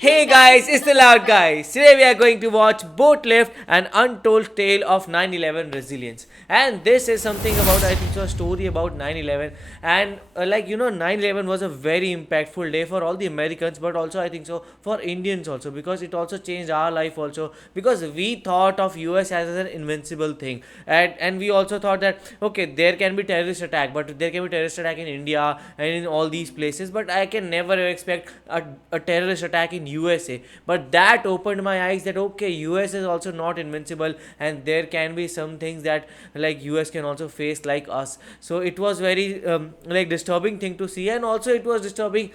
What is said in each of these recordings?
Hey guys, it's the Loud Guys. Today we are going to watch BOATLIFT, an untold tale of 9/11 resilience. And this is something about, I think, so a story about 9/11. And 9/11 was a very impactful day for all the Americans, but also I think so for Indians also, because it also changed our life also. Because we thought of US as an invincible thing, and we also thought that okay, there can be terrorist attack, but there can be terrorist attack in India and in all these places, but I can never expect a terrorist attack in USA. But that opened my eyes that okay, US is also not invincible, and there can be some things that like US can also face like us. So it was very disturbing thing to see, and also it was disturbing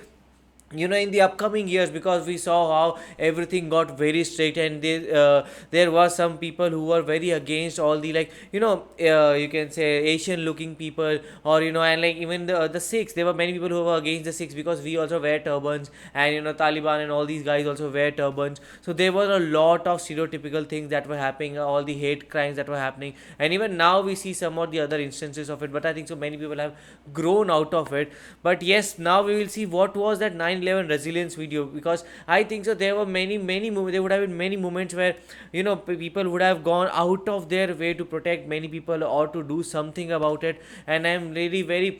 in the upcoming years, because we saw how everything got very strict, and there was some people who were very against all the you can say Asian looking people, or and like even the Sikhs. There were many people who were against the Sikhs because we also wear turbans, and Taliban and all these guys also wear turbans. So there were a lot of stereotypical things that were happening, all the hate crimes that were happening, and even now we see some of the other instances of it, but I think so many people have grown out of it. But yes, now we will see what was that 9/11 resilience video, because I think so there were many moments. There would have been many moments where people would have gone out of their way to protect many people or to do something about it, and I'm really very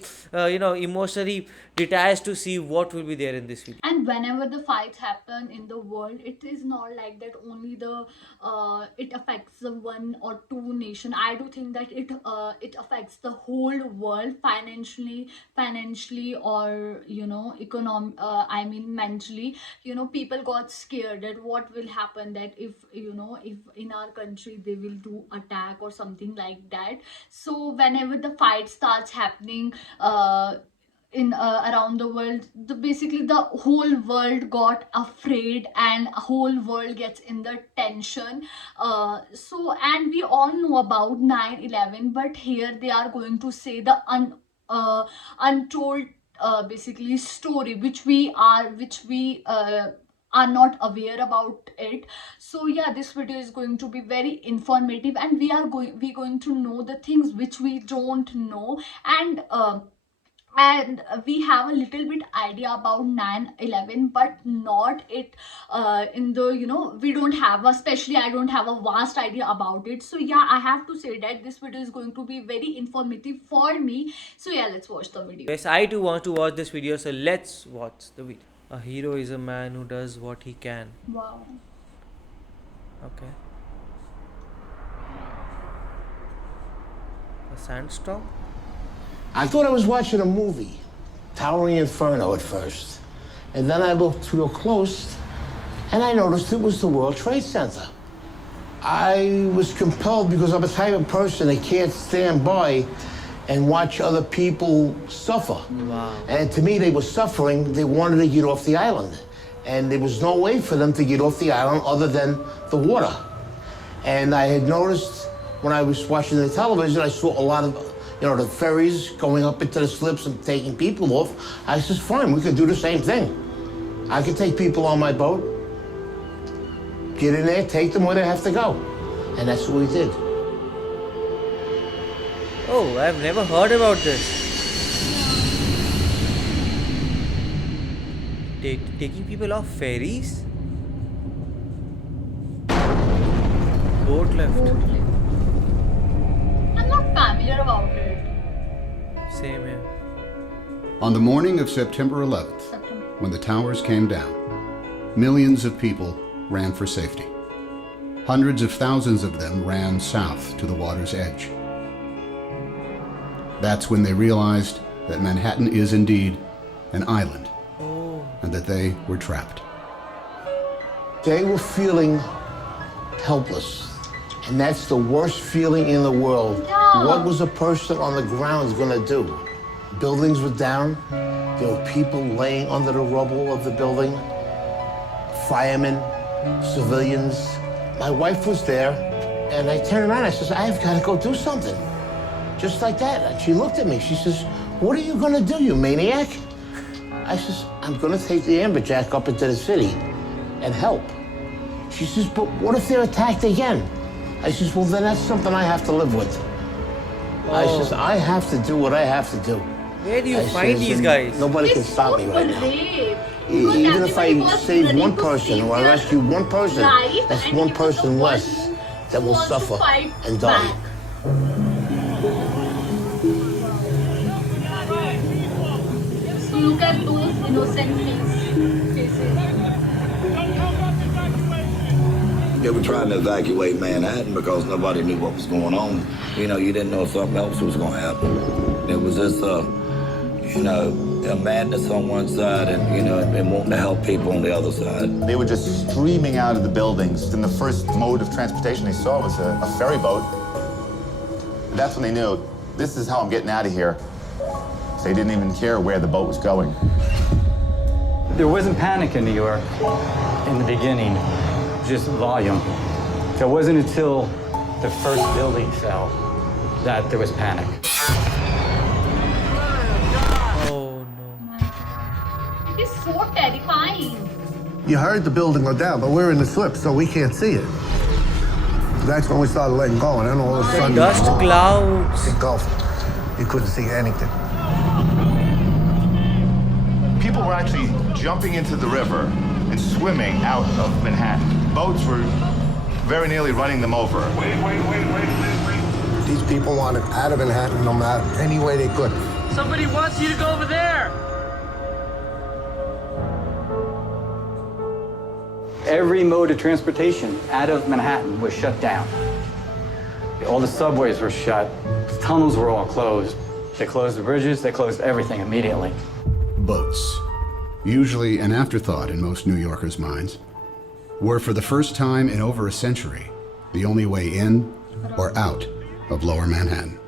emotionally detached to see what will be there in this video. And whenever the fights happen in the world, it is not like that only the it affects the one or two nation. I do think that it affects the whole world, financially, or I mean mentally. People got scared that what will happen, that if in our country they will do attack or something like that. So whenever the fight starts happening in around the world, basically the whole world got afraid, and whole world gets in the tension. And we all know about 9/11, but here they are going to say the untold basically story, which we are not aware about it. So yeah, this video is going to be very informative, and we going to know the things which we don't know. And we have a little bit idea about 9/11, but not it in the we don't have, especially I don't have a vast idea about it. So yeah, I have to say that this video is going to be very informative for me. So yeah, let's watch the video. Yes, I too want to watch this video, so let's watch the video. A hero is a man who does what he can. Wow. Okay. A sandstorm? I thought I was watching a movie, Towering Inferno at first. And then I looked real close, and I noticed it was the World Trade Center. I was compelled, because I'm a type of person that can't stand by and watch other people suffer. Wow. And to me, they were suffering. They wanted to get off the island. And there was no way for them to get off the island other than the water. And I had noticed when I was watching the television, I saw a lot of the ferries going up into the slips and taking people off. I said, fine, we could do the same thing. I could take people on my boat, get in there, take them where they have to go. And that's what we did. Oh, I've never heard about this. Taking people off ferries? Boat left. I'm not familiar about it. Same here. On the morning of September 11th, when the towers came down, millions of people ran for safety. Hundreds of thousands of them ran south to the water's edge. That's when they realized that Manhattan is indeed an island, and that they were trapped. They were feeling helpless. And that's the worst feeling in the world. No. What was a person on the ground going to do? Buildings were down. There were people laying under the rubble of the building. Firemen, civilians. My wife was there, and I turned around. I says, I've got to go do something. Just like that. And she looked at me. She says, what are you going to do, you maniac? I says, I'm going to take the amberjack up into the city and help. She says, but what if they're attacked again? I says, well, then that's something I have to live with. I says, I have to do what I have to do. Where do you I find says, these and guys? Nobody can It's stop so me right now. brave. Even if I save one person or I rescue one person, that's one person less that will suffer and die. So look at those innocent faces. They were trying to evacuate Manhattan because nobody knew what was going on. You know, you didn't know if something else was going to happen. It was just, you know, a madness on one side and, you know, and wanting to help people on the other side. They were just streaming out of the buildings. And the first mode of transportation they saw was a ferry boat. And that's when they knew, this is how I'm getting out of here. So they didn't even care where the boat was going. There wasn't panic in New York in the beginning, just volume. It wasn't until the first building fell that there was panic. Oh no. It is so terrifying. You heard the building go down, but we're in the slip, so we can't see it. That's when we started letting go, and then all of a sudden, Dust clouds. engulfed. You couldn't see anything. People were actually jumping into the river and swimming out of Manhattan. Boats were very nearly running them over. Wait. These people wanted out of Manhattan no matter any way they could. Somebody wants you to go over there. Every mode of transportation out of Manhattan was shut down. All the subways were shut. The tunnels were all closed. They closed the bridges. They closed everything immediately. Boats, usually an afterthought in most New Yorkers' minds, were for the first time in over a century the only way in or out of Lower Manhattan.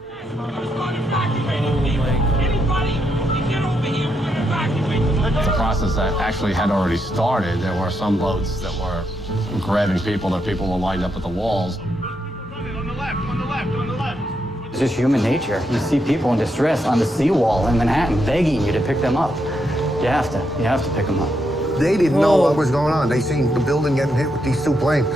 The process that actually had already started. There were some boats that were grabbing people, that people were lined up at the walls. On the left. It's just human nature. You see people in distress on the seawall in Manhattan begging you to pick them up. You have to pick them up. They didn't know what was going on. They seen the building getting hit with these two planes.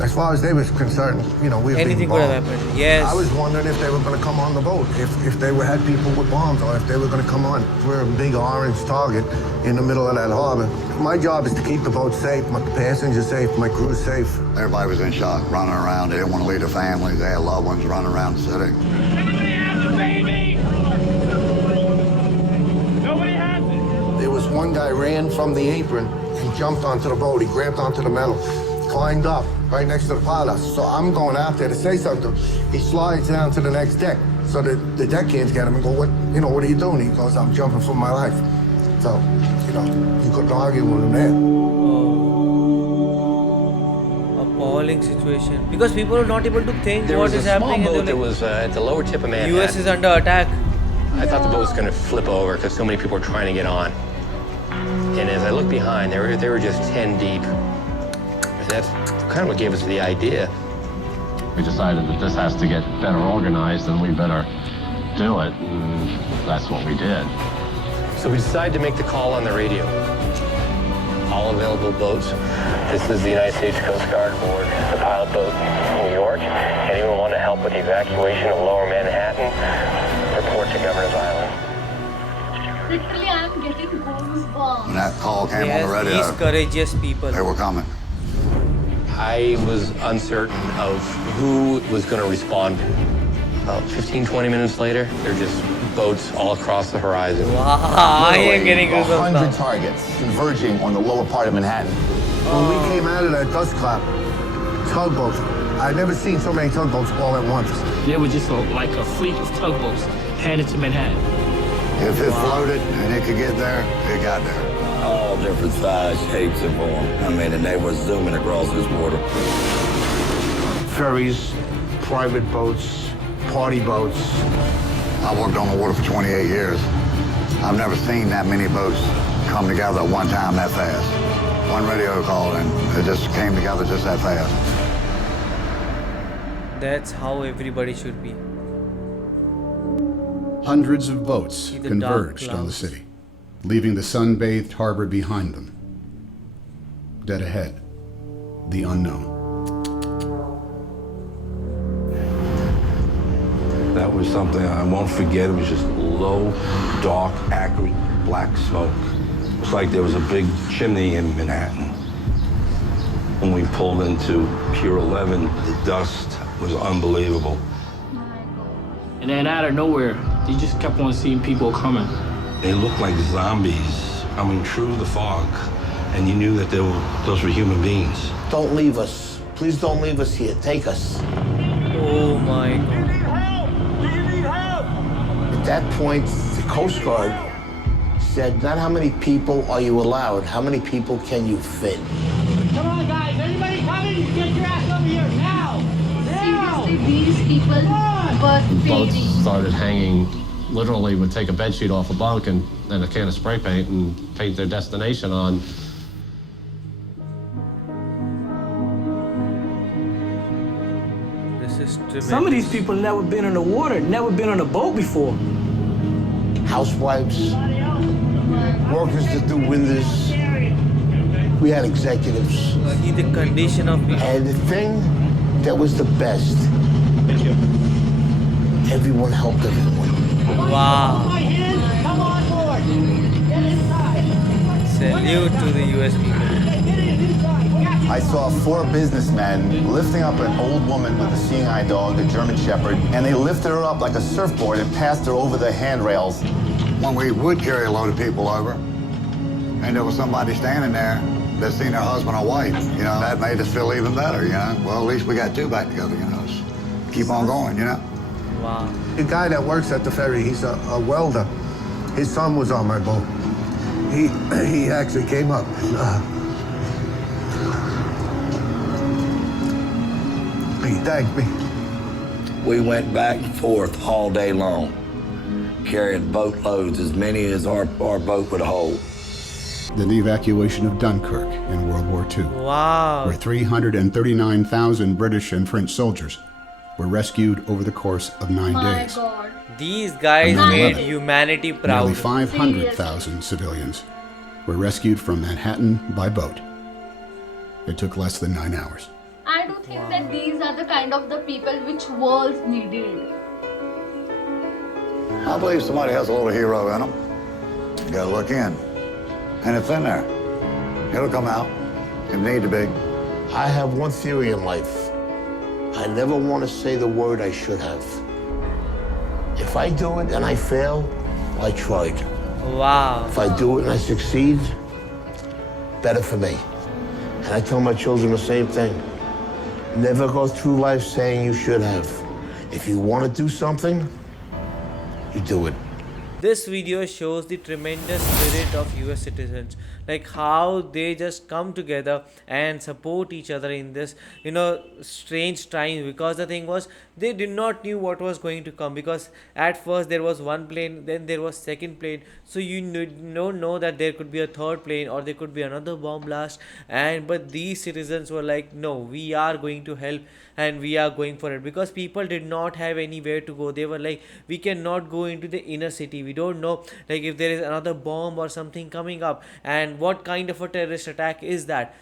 As far as they was concerned, you know, we were being Anything could have bombed. happened. Yes. I was wondering if they were going to come on the boat, if they had people with bombs, or if they were going to come on. We're a big orange target in the middle of that harbor. My job is to keep the boat safe, my passengers safe, my crew safe. Everybody was in shock, running around. They didn't want to leave their families. They had loved ones running around the city. Everybody has a baby. Nobody has it. There was one guy ran from the apron and jumped onto the boat. He grabbed onto the metal, climbed up right next to the pilot. So I'm going out there to say something. He slides down to the next deck. So the deckhands get him and go, what are you doing? He goes, I'm jumping for my life. So, you know, you couldn't argue with him there. Appalling situation. Because people are not able to think There what was is a small happening. boat And that they're was at the lower tip of Manhattan. US is under attack. I thought the boat was going to flip over because so many people were trying to get on. And as I looked behind, they were just 10 deep. And that's kind of what gave us the idea. We decided that this has to get better organized and we better do it. And that's what we did. So we decided to make the call on the radio. All available boats. This is the United States Coast Guard aboard the pilot boat in New York. Anyone want to help with the evacuation of Lower Manhattan? Report to Governor's Island. Literally, I'm getting goosebumps. When that call came on the radio, Yes, these courageous people. they were coming. I was uncertain of who was going to respond. About 15, 20 minutes later, they're just boats all across the horizon. Wow, I am getting goosebumps 100 now. targets converging on the lower part of Manhattan. When we came out of that dust cloud, tugboats, I'd never seen so many tugboats all at once. There was just like a fleet of tugboats headed to Manhattan. If it floated and it could get there, it got there. All different size, shapes, and forms. I mean, and they were zooming across this water. Ferries, private boats, party boats. I worked on the water for 28 years. I've never seen that many boats come together at one time that fast. One radio call and it just came together just that fast. That's how everybody should be. Hundreds of boats See the converged dark on the clouds. city, leaving the sun-bathed harbor behind them. Dead ahead, the unknown. That was something I won't forget. It was just low, dark, accurate black smoke. It's like there was a big chimney in Manhattan. When we pulled into Pier 11, the dust was unbelievable. And then out of nowhere, you just kept on seeing people coming. They looked like zombies coming through the fog, and you knew that those were human beings. Don't leave us. Please don't leave us here. Take us. Oh my God. At that point, the Coast Guard said, not how many people are you allowed, how many people can you fit? Come on, guys. Anybody coming? Get your ass over here now. Now. Seriously, these people were Boats fading. started hanging, literally would take a bed sheet off a bunk and a can of spray paint and paint their destination on. This is tremendous. Some of these people never been in the water, never been on a boat before. Housewives, workers that do windows. We had executives. See the condition of people. And the thing that was the best, everyone helped everyone. Wow. Come on board. Get inside. Salute to the US people. I saw 4 businessmen lifting up an old woman with a seeing eye dog, a German Shepherd, and they lifted her up like a surfboard and passed her over the handrails. When we would carry a load of people over, and there was somebody standing there that seen their husband or wife, you know, that made us feel even better, you know. Well, at least we got 2 back together, you know. Just keep on going, you know. Wow. The guy that works at the ferry, he's a welder. His son was on my boat. He actually came up. He thanked me. We went back and forth all day long, carrying boatloads, as many as our boat would hold. Then the evacuation of Dunkirk in World War II, Wow. where 339,000 British and French soldiers were rescued over the course of 9 My days. God. These guys On made 9/11, humanity Nearly proud. 500,000 civilians were rescued from Manhattan by boat. It took less than 9 hours. I do think that these are the kind of the people which world needed. I believe somebody has a little hero in them. You gotta look in. And it's in there. It'll come out. It need to be. I have one theory in life. I never want to say the word I should have. If I do it and I fail, I tried. Wow. If I do it and I succeed, better for me. And I tell my children the same thing. Never go through life saying you should have. If you want to do something, you do it. This video shows the tremendous spirit of US citizens, like how they just come together and support each other in this, strange time. Because the thing was, they did not knew what was going to come, because at first there was one plane, then there was second plane, so you don't know that there could be a third plane or there could be another bomb blast. But these citizens were like, no, we are going to help and we are going for it, because people did not have anywhere to go. They were like, we cannot go into the inner city, we don't know like if there is another bomb or something coming up, and what kind of a terrorist attack is that.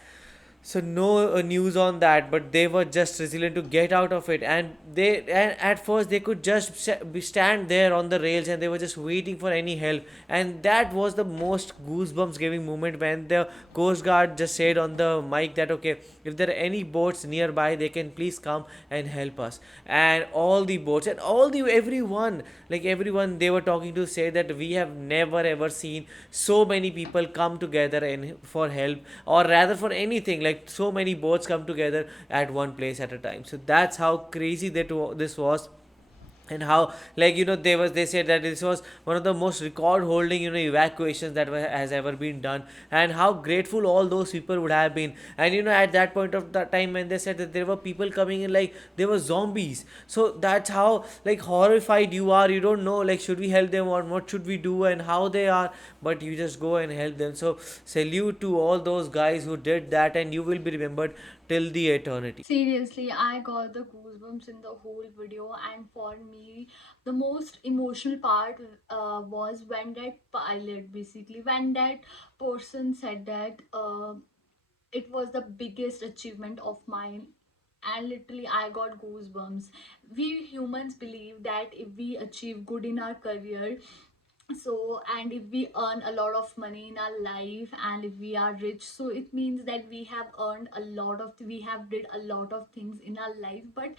So no news on that, but they were just resilient to get out of it. And at first they could just stand there on the rails and they were just waiting for any help. And that was the most goosebumps giving moment when the Coast Guard just said on the mic that, okay, if there are any boats nearby, they can please come and help us. And all the boats and everyone they were talking to say that we have never ever seen so many people come together and for help, or rather for anything, like so many boats come together at one place at a time. So that's how crazy this was. And how they said that this was one of the most record holding evacuations that has ever been done, and how grateful all those people would have been. And at that point of the time when they said that there were people coming in like they were zombies, so that's how horrified you are. You don't know should we help them or what should we do and how they are, but you just go and help them. So salute to all those guys who did that, and you will be remembered till the eternity. Seriously, I got the goosebumps in the whole video, and for me, the most emotional part was when that pilot, basically, when that person said that it was the biggest achievement of mine. And literally, I got goosebumps. We humans believe that if we achieve good in our career, So, and if we earn a lot of money in our life, and if we are rich, so it means that we have earned a lot of, we have did a lot of things in our life. But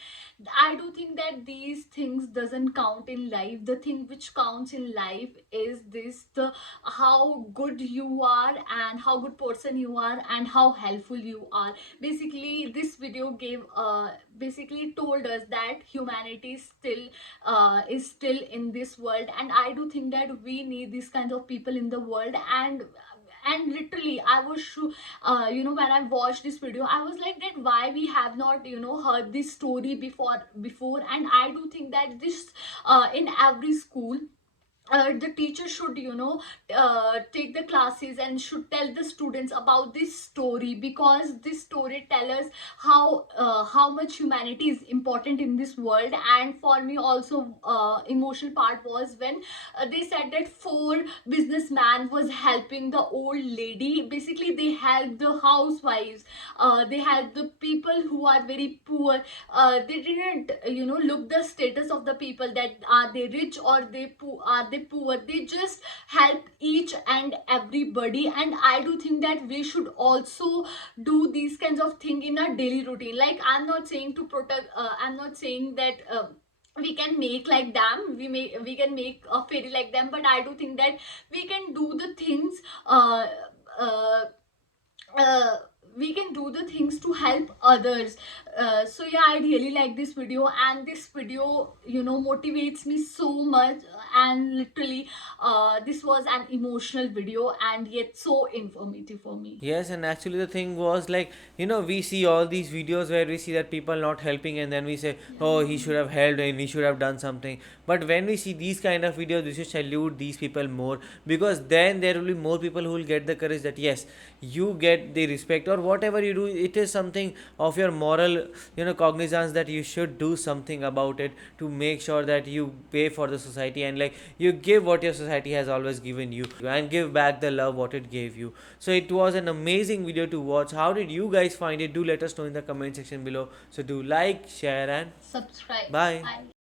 I do think that these things doesn't count in life. The thing which counts in life is this, the how good you are, and how good person you are, and how helpful you are. Basically this video gave basically told us that humanity is still in this world, and I do think that we need these kinds of people in the world. And literally I was when I watched this video, I was like that why we have not heard this story before. And I do think that this in every school, the teacher should take the classes and should tell the students about this story, because this story tell us how much humanity is important in this world. And for me also, emotional part was when they said that four businessmen was helping the old lady. Basically they help the housewives, they help the people who are very poor. They didn't look the status of the people, that are they rich or are they poor. They just help each and everybody. And I do think that we should also do these kinds of thing in our daily routine. Like, I'm not saying to protect, I'm not saying that we can make like them, we can make a fairy like them, but I do think that we can do the things uh, uh, we can do the things to help others. So yeah, I really like this video, and this video motivates me so much. And literally this was an emotional video, and yet so informative for me. Yes, and actually the thing was like, we see all these videos where we see that people not helping, and then we say, oh, he should have helped and he should have done something. But when we see these kind of videos, we should salute these people more, because then there will be more people who will get the courage that yes, you get the respect, or whatever you do, it is something of your moral, cognizance, that you should do something about it to make sure that you pay for the society, and like you give what your society has always given you, and give back the love what it gave you. So it was an amazing video to watch. How did you guys find it? Do let us know in the comment section below. So do like, share, and Subscribe. bye. Bye.